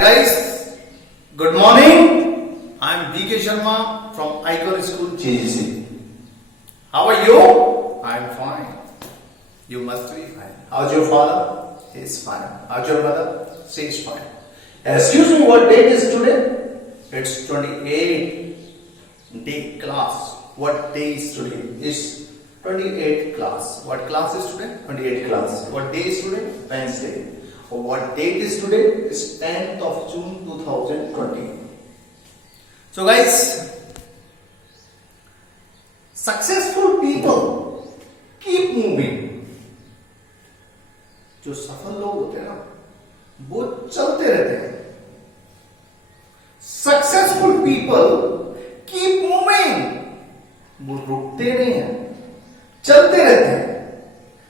Guys, good morning. I am B.K. Sharma from Icon School, JGC. How are you? I am fine. You must be fine. How's your father? He is fine. How's your mother? She is fine. Excuse me, what date is today? It's 28 day class. What day is today? It's 28th class. What class is today? 28th class. What day is today? Wednesday. What date is today? It's 10th of June 2020. So guys, successful people keep moving. जो सफल लोग होते हैं ना, वो चलते रहते हैं. Successful people keep moving. वो रुकते नहीं हैं, चलते रहते हैं.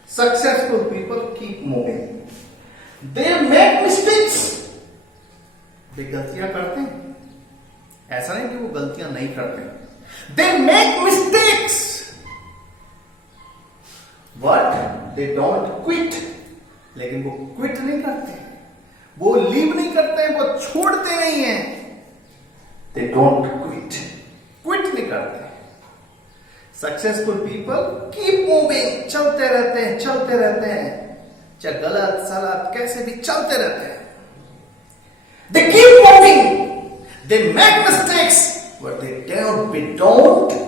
Successful people keep moving. They make mistakes. वे गलतियां करते हैं. ऐसा नहीं कि वो गलतियां नहीं करते. They make mistakes. But they don't quit. लेकिन वो क्विट नहीं करते, वो लीव नहीं करते, वो छोड़ते नहीं हैं. They don't quit. क्विट नहीं करते. Successful people keep moving. चलते रहते हैं, चलते रहते हैं. चाहे गलत सलत कैसे भी चलते रहते हैं. They keep moving. They make mistakes. But they don't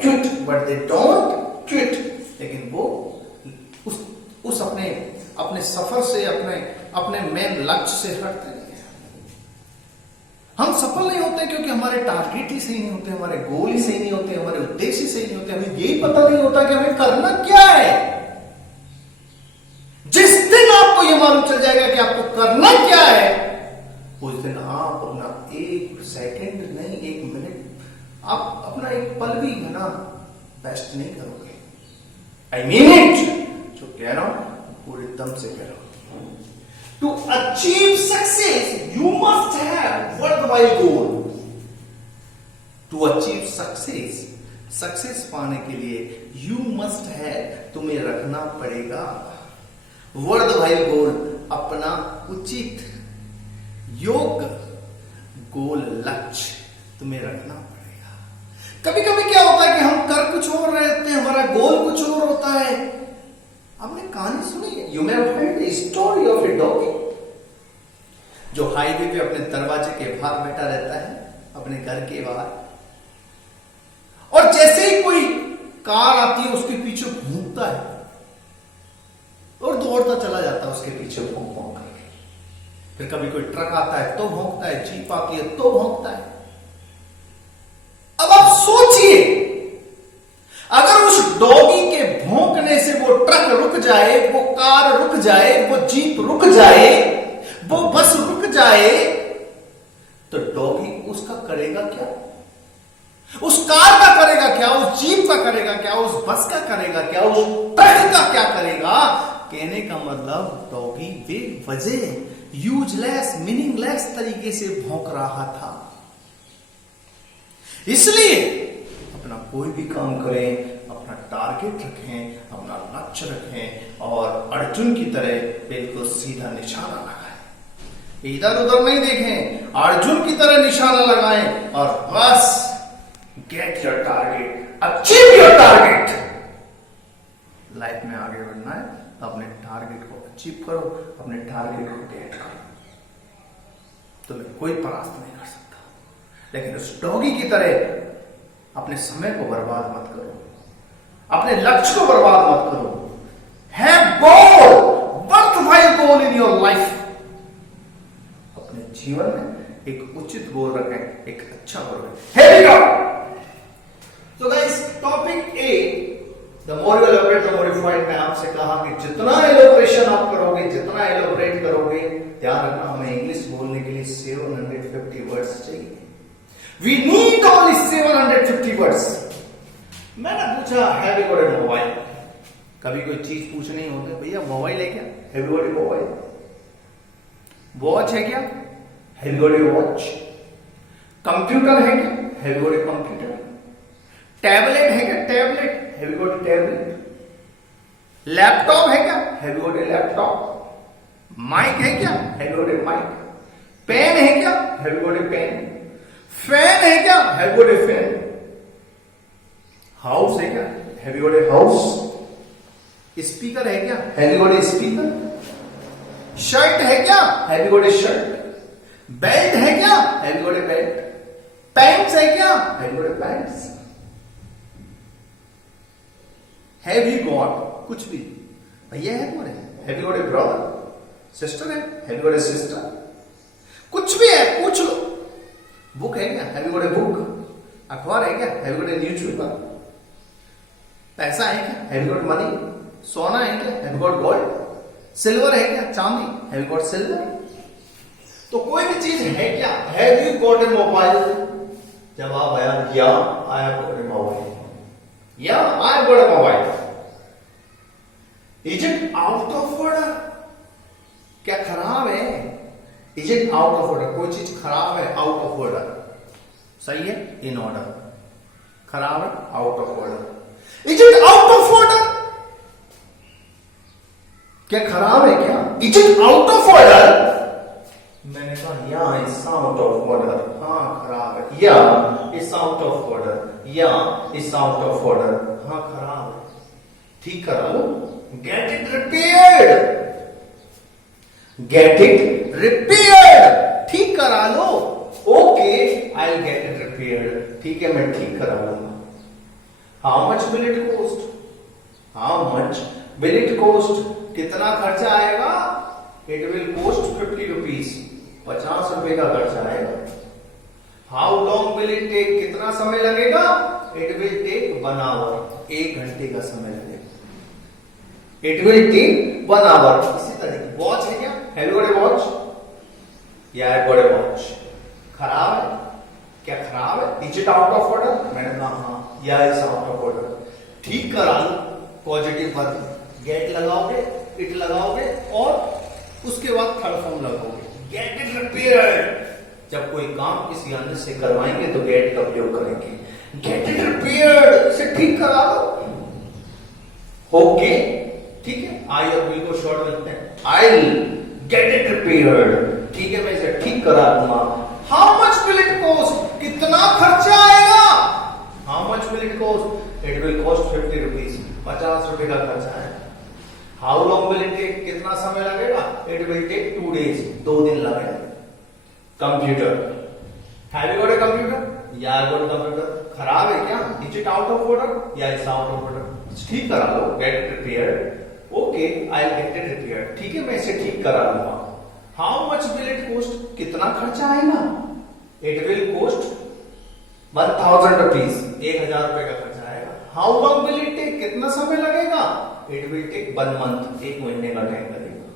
quit. But they don't quit. लेकिन वो उस अपने सफर से, अपने मेन लक्ष्य से हटते नहीं है. हम सफल नहीं होते क्योंकि हमारे टारगेट ही सही नहीं होते, हमारे गोल ही सही नहीं होते, हमारे उद्देश्य सही नहीं होते. हमें यही पता नहीं होता कि हमें करना क्या है. जिस दिन आपको यह मालूम चल जाएगा कि आपको करना क्या है, उस दिन आप अपना एक सेकंड नहीं, एक मिनट, आप अपना एक पल भी ना बेस्ट नहीं करोगे. I mean it. जो कह रहा हूं पूरे दम से कह रहा हूं. To achieve success you must have worthwhile goal. To achieve success पाने के लिए यू मस्ट हैव, तुम्हें रखना पड़ेगा वर्थवाइल गोल. अपना उचित योग्य गोल, लक्ष्य तुम्हें रखना पड़ेगा. कभी कभी क्या होता है कि हम कर कुछ और रहते हैं, हमारा गोल कुछ और होता है. आपने कहानी सुनी है, you may have heard the story of A doggy, जो हाईवे पे अपने दरवाजे के बाहर बैठा रहता है, अपने घर के बाहर, और जैसे ही कोई कार आती है उसके पीछे भौंकता है और दौड़ता चला जाता है उसके पीछे भौंक भौंक करके. फिर कभी कोई ट्रक आता है तो भौंकता है, जीप आती है तो भौंकता है. अब आप सोचिए, अगर उस डॉगी के भौंकने से वो ट्रक रुक जाए, वो कार रुक जाए, वो जीप रुक जाए, वो बस रुक जाए, तो डॉगी उसका करेगा क्या? उस कार का करेगा क्या? उस जीप का करेगा क्या? उस बस का करेगा क्या? उस ट्रक का क्या करेगा? कहने का मतलब डॉगी बेवजह, यूजलेस, मीनिंगलेस तरीके से भौंक रहा था. इसलिए अपना कोई भी काम करें, अपना टारगेट रखें, अपना लक्ष्य रखें, और अर्जुन की तरह बिल्कुल सीधा निशाना लगाएं. इधर उधर नहीं देखें, अर्जुन की तरह निशाना लगाएं और बस get your target, achieve your target. Life में आगे बढ़ना है, अपने टारगेट को अचीव करो, अपने टारगेट को गेट करो. तुम्हें कोई परास्त नहीं कर सकता. लेकिन उस डॉगी की तरह अपने समय को बर्बाद मत करो, अपने लक्ष्य को बर्बाद मत करो. Have goal, worthwhile goal in your life. अपने जीवन में एक उचित गोल रखें, एक अच्छा गोल रखें. Here we go. So guys, topic A, the more you elaborate the more you find. मैं आपसे कहा कि जितना एलोबरेशन आप करोगे, जितना एलोबरेट करोगे, ध्यान रखना हमें इंग्लिश बोलने के लिए 750 वर्ड्स चाहिए. We need only 750 words. मैंने पूछा, have you got a mobile? कभी कोई चीज पूछनी होती है, भैया मोबाइल है क्या? Have you got a mobile? Watch है क्या? Have you got a watch? Computer है क्या? Have you got a computer? Tablet है क्या? Tablet. Have you got a tablet? Laptop है क्या? Have you got a laptop? Mic है क्या? Have you got a mic? Pen है क्या? Have you got a pen? Fan है क्या? Have you got a fan? House है क्या? Have you got a house? Speaker है क्या? Have you got a speaker? Shirt है क्या? Have you got a shirt? Belt है क्या? Have you got a belt? Pants है क्या? Have you got a pants? Have you got कुछ भी, भैया है कौन है? Have you got a brother? Sister है? Have you got a sister? कुछ भी है, पूछ लो। बुक है क्या? Have you got a book? अखबार है क्या? Have you got a newspaper? पैसा है क्या? Have you got money? सोना है क्या? Have you got gold? Silver है क्या? चांदी? Have you got silver? तो कोई भी चीज है क्या? Have you got a mobile? जवाब आया yeah, I have got a mobile. Yeah, I have got a mobile. Is it out of order? क्या खराब है? Is it out of order? कोई चीज खराब है, आउट ऑफ ऑर्डर। सही है, इन ऑर्डर। खराब है, out of order. Is it out of order? क्या खराब है क्या? Is it out of order? मैंने कहा या, इट्स आउट ऑफ ऑर्डर। हाँ खराब है। Yeah, it's out of order. Yeah, it's out of order. हाँ खराब है, ठीक करा लो। Get it repaired. Get it repaired, ठीक करा लो। Okay, I will get it repaired. ठीक है, मैं ठीक करा लूंगा। How much will it cost? How much will it cost? कितना खर्चा आएगा? It will cost 50 rupees. 50 रुपए का खर्चा आएगा। How long will it take? कितना समय लगेगा? It will take 1 our. 1 घंटे का समय लगेगा। It will take 1 hour. इसी तरह वॉच है क्या? Have you got a watch? या, आई गॉट ए वॉच। खराब है क्या? खराब है। Is it out of order? मैंने कहा हाँ, या, इज आउट ऑफ ऑर्डर। ठीक करा लो। पॉजिटिव वर्ब गेट लगाओगे, इट लगाओगे और उसके बाद थर्ड फॉर्म लगाओगे। Gate it repaired. जब कोई काम किसी अन्य से करवाएंगे तो गेट का प्रयोग करेंगे। गेट इट रिपेयर्ड, इसे ठीक करा लो। ओके, ठीक है। आई और विल को शॉर्ट रखते हैं। I will get it repaired. ठीक है, मैं इसे ठीक करा दूंगा। How much will it cost? कितना खर्चा आएगा? How much will it cost? It will cost 50 rupees. 50 रुपए का खर्चा है। How long will it take? कितना समय लगेगा? It will take 2 days. 2 दिन लगेगा। Computer. Have you got a computer? Yeah, I got computer. खराब है क्या? Is it out of order? Yeah, it's out of order. ठीक करा लो। Get it repaired. Okay, I get it repaired. ठीक है, मैं इसे ठीक करा लूंगा। How much will it cost? कितना खर्चा आएगा? It will cost 1000 rupees. 1000 रुपए का खर्चा आएगा। How long will it take? कितना समय लगेगा? It will take 1 month. 1 महीने का टाइम लगेगा।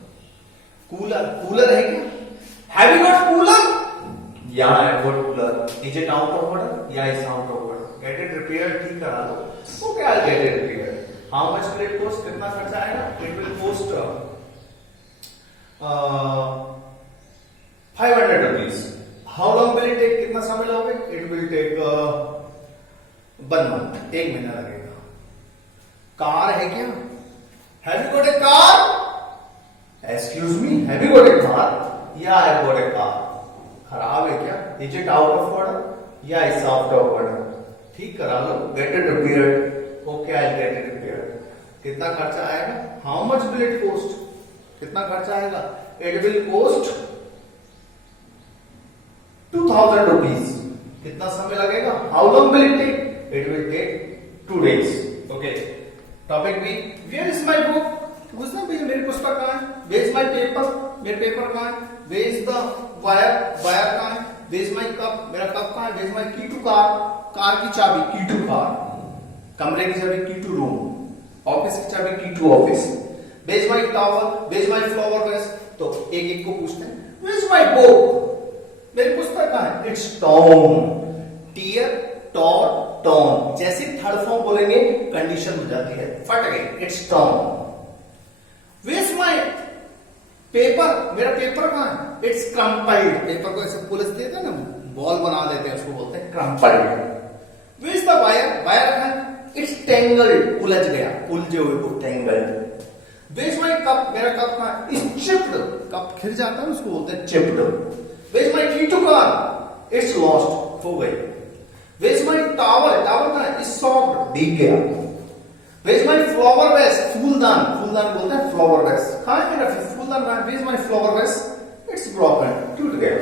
कूलर। कूलर है क्या? Have you got cooler? Yeah, I have got cooler. Is it out of order? Yeah, is out of order. Get it repaired, ठीक करा लो। Okay, I get it repaired. How much will it cost? कितना खर्चा आएगा? It will cost 500 rupees. How long will it take? कितना समय लोगे? It will take 1 month. 1 महीना लगेगा। कार है क्या? Have you got a car? Excuse me, have you got a car? Yeah, I have got a car. खराब है क्या? Is it out of order? Yeah, it's out of order. ठीक करा लो। Get it repaired. Okay, I get it repaired. कितना खर्चा आएगा? How much will it cost? कितना खर्चा आएगा? It will cost 2000 rupees. कितना समय लगेगा? How long will it take? It will take 2 days. Okay, topic B. Where is my book? पूछना भैया मेरी पुस्तक कहाँ है? Where is my paper? मेरे पेपर कहाँ है? Where is the wire? Wire कहाँ है? Where is my cup? मेरा कप कहाँ है? वेयर इज माई की टू कार? कार की चाबी, की टू कार। कमरे की चाबी, की टू रूम। ऑफिस की चाबी, key to office. Where is my towel? Where is my flower vase? तो एक एक को पूछते हैं। Where is my book? मेरी पुस्तक कहाँ है? It's torn. Tear, tore, torn. जैसे थर्ड फॉर्म बोलेंगे कंडीशन हो जाती है, फट गई। It's torn. Where is my paper? मेरा पेपर कहाँ है? It's crumpled. पेपर को ऐसे पुलिस देते हैं ना, बॉल बना देते हैं, उसको बोलते हैं crumpled. Where is the wire? Wire कहाँ है? It's tangled. उलझ गया, उलझे हुए को tangled. Where is my cup? मेरा कप कहाँ है? It's chipped. कप खिर जाता है, उसको बोलते हैं चिप्ड। वेयर इज माई की टू कार? इट्स लॉस्ट, खो गई। Where is my towel, towel का इज सॉफ्ट, भीग गया। वेयर इज माय फ्लावर वेस, फूलदान, फूलदान बोलते हैं फ्लावर वेस, कहां है मेरा फूलदान? Where is my flower vase, it's broken, टूट गया।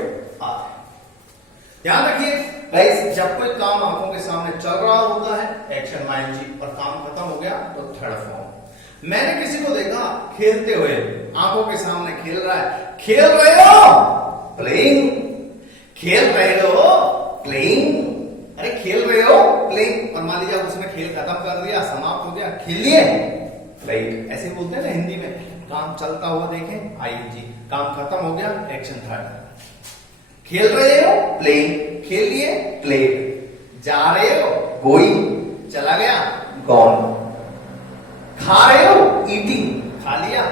ध्यान रखिए गाइस, जब कोई काम आंखों के सामने चल रहा होता है एक्शन माइंड जी, और काम खत्म हो गया तो थर्ड फॉर्म। मैंने किसी को देखा खेलते हुए, आंखों के सामने खेल रहा है, खेल रहे हो प्लेइंग, खेल रहे हो प्लेइंग, अरे खेल रहे हो प्लेइंग, और मान लीजिए उसने खेल खत्म कर दिया, समाप्त हो गया, खेलिए प्लेइंग, ऐसे बोलते हैं ना हिंदी में। काम चलता हुआ देखें आईएनजी, काम खत्म हो गया एक्शन थर्ड। खेल रहे हो प्लेइंग, खेल लिए प्लेड, जा रहे हो गोइंग, चला गया गॉन, खा रहे हो ईटिंग, खा लिया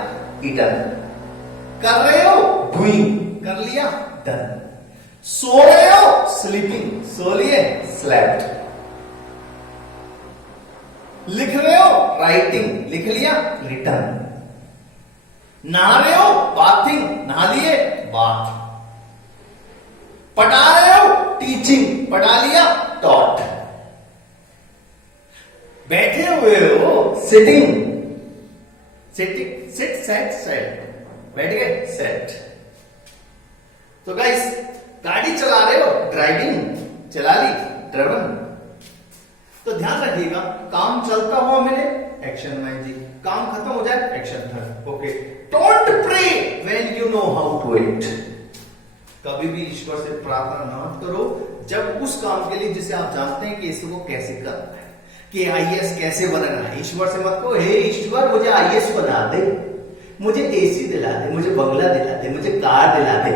ईटन, कर रहे हो डूइंग, कर लिया डन, सो रहे हो स्लीपिंग, सो लिए स्लेप्ट, लिख रहे हो राइटिंग, लिख लिया रिटन, नहा रहे हो बाथिंग, नहा लिए बाथ, पढ़ा रहे हो टीचिंग, पढ़ा लिया टॉट, बैठे हुए हो sitting, sitting, sit sat sat, बैठ गए सेट। तो गाइस, गाड़ी चला रहे हो ड्राइविंग, चला ली ड्राइवन। तो ध्यान रखिएगा, काम चलता हुआ मिले एक्शन माइंड जी, काम खत्म हो जाए action third. Okay, don't pray when you know how to it, कभी भी ईश्वर से प्रार्थना ना करो जब उस काम के लिए जिसे आप जानते हैं कि इसको कैसे करना है, कि आईएएस कैसे बनना है। ईश्वर से मत कहो हे ईश्वर मुझे आईएएस बना दे, मुझे एसी दिला दे, मुझे बंगला दिला दे, मुझे कार दिला दे,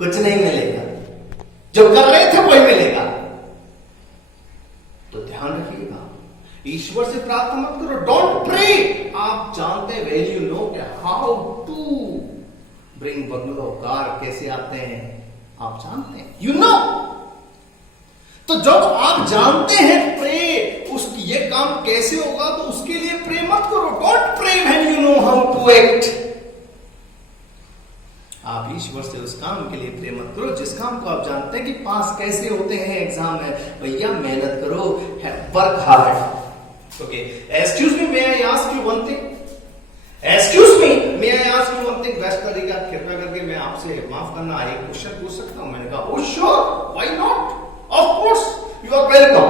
कुछ नहीं मिलेगा, जो कर रहे थे वही मिलेगा। तो ध्यान रखिएगा, ईश्वर से प्रार्थना मत करो, डोंट प्रे। आप जानते हैं well you know how to bring bungalow car कैसे आते हैं, आप जानते हैं, यू नो। तो जब आप जानते हैं प्रे उसकी ये काम कैसे होगा, तो उसके लिए प्रे मत करो, don't pray when you know how to act. आप ईश्वर से उस काम के लिए प्रे मत करो जिस काम को आप जानते हैं कि पास कैसे होते हैं एग्जाम में। भैया मेहनत करो, work hard. Okay, excuse me, may I ask you one thing, excuse me, may I ask you one thing, best तरीका कृपया करके मैं आपसे माफ करना एक क्वेश्चन पूछ सकता हूं? मैंने कहा oh sure, why not, of course, you are welcome.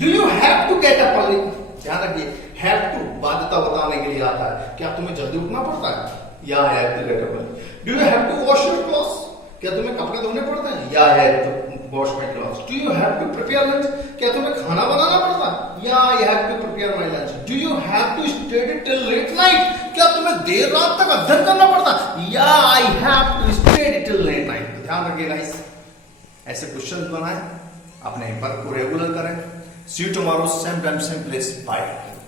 Do you have to get up early? ध्यान रखिए, हैव टू बाध्यता बताने के लिए आता है। क्या तुम्हें जल्दी उठना पड़ता है? या have to get up early. Do you have to wash your clothes? क्या तुम्हें कपड़े धोने पड़ते हैं? या have to wash my clothes. Do you have to prepare lunch? क्या तुम्हें खाना बनाना पड़ता है? या I have to prepare my lunch. Do you have to study till late night? क्या तुम्हें देर रात तक अध्ययन करना पड़ता है? या I have to study till late night. ध्यान रखिएगा गाइस, ऐसे क्वेश्चंस बनाएं, अपने वर्क को रेगुलर करें। See you tomorrow, same time same place, bye.